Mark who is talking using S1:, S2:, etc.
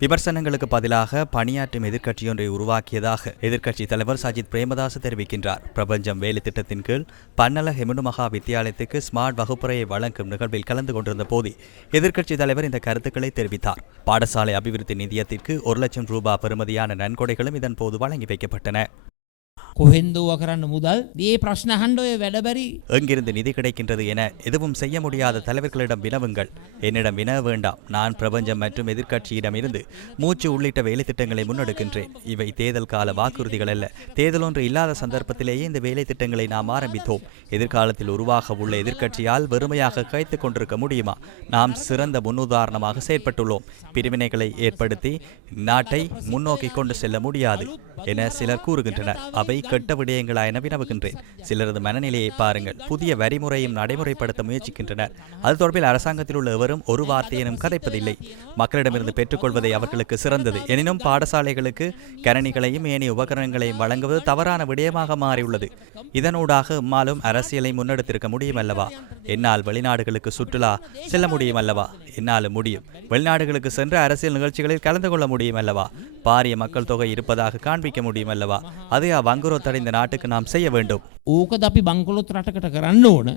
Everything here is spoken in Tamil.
S1: விமர்சனங்களுக்கு பதிலாக பணியாற்றும் எதிர்க்கட்சியொன்றை உருவாக்கியதாக எதிர்க்கட்சி தலைவர் சஜித் பிரேமதாஸ் தெரிவிக்கின்றார். பிரபஞ்சம் வேலை திட்டத்தின் கீழ் பன்னல ஹெமுனு மகா வித்தியாலயத்துக்கு ஸ்மார்ட் வகுப்பறையை வழங்கும் நிகழ்வில் கலந்து கொண்டிருந்த போது எதிர்க்கட்சி தலைவர் இந்த கருத்துக்களை தெரிவித்தார். பாடசாலை அபிவிருத்தி நிதியத்திற்கு ஒரு லட்சம் ரூபாய் பெறுமதியான நன்கொடைகளும் இதன் போது வழங்கி வைக்கப்பட்டன.
S2: කොහෙන්දෝව කරන්න මුදල් ඒ ප්‍රශ්න හන්ඩ ඔය වැඩබැරි
S1: எங்கிருந்து நிதி கிடைக்கின்றது என எதுவும் செய்ய முடியாத தலைவர்களிடம் வினவுங்கள் என்னிடம் வினவ வேண்டாம் நான் பிரபஞ்சம் மற்றும் எதிர்க்கட்சியிடம் இருந்து மூச்சு உள்ளிட்ட வேலை திட்டங்களை முன்னெடுக்கின்றேன் இவை தேர்தல் கால வாக்குறுதிகள் அல்ல தேர்தல் ஒன்று இல்லாத சந்தர்ப்பத்திலேயே இந்த வேலை திட்டங்களை நாம் ஆரம்பித்தோம் எதிர்காலத்தில் உருவாக உள்ள எதிர்க்கட்சியால் வெறுமையாக கைத்துக் கொண்டிருக்க முடியுமா நாம் சிறந்த முன்னுதாரணமாக செயற்பட்டுள்ளோம் பிரிவினைகளை ஏற்படுத்தி நாட்டை முன்னோக்கி கொண்டு செல்ல முடியாது என சிலர் கூறுகின்றனர் அவை கெட்ட விடயங்களா என வினவுகின்றேன் சிலரது மனநிலையை பாருங்கள். புதிய வரிமுறையும் நடைமுறைப்படுத்த முயற்சிக்கின்றனர். அது தொடர்பில் அரசாங்கத்தில் உள்ள எவரும் ஒரு வார்த்தையினும் கதைப்பதில்லை. மக்களிடமிருந்து பெற்றுக்கொள்வதை அவர்களுக்கு சிறந்தது. எனினும் பாடசாலைகளுக்கு கணினிகளையும் ஏனைய உபகரணங்களையும் வழங்குவது தவறான விடயமாக மாறியுள்ளது. இதனூடாக எம்மாலும் அரசியலை முன்னெடுத்திருக்க முடியும் அல்லவா என்னால் வெளிநாடுகளுக்கு சுற்றுலா செல்ல முடியும் அல்லவா என்னாலும் முடியும். வெளிநாடுகளுக்கு சென்று அரசியல் நிகழ்ச்சிகளில் கலந்து கொள்ள முடியும் அல்லவா பாரிய மக்கள் தொகை இருப்பதாக காண்பிக்க முடியும் அல்லவா அது அவ்வங்கு அவ்வங்குரோத்தடைந்த நாட்டுக்கு நாம் செய்ய வேண்டும்
S2: ඕකද අපි බංකොලොත් රටකට කරන්න ඕන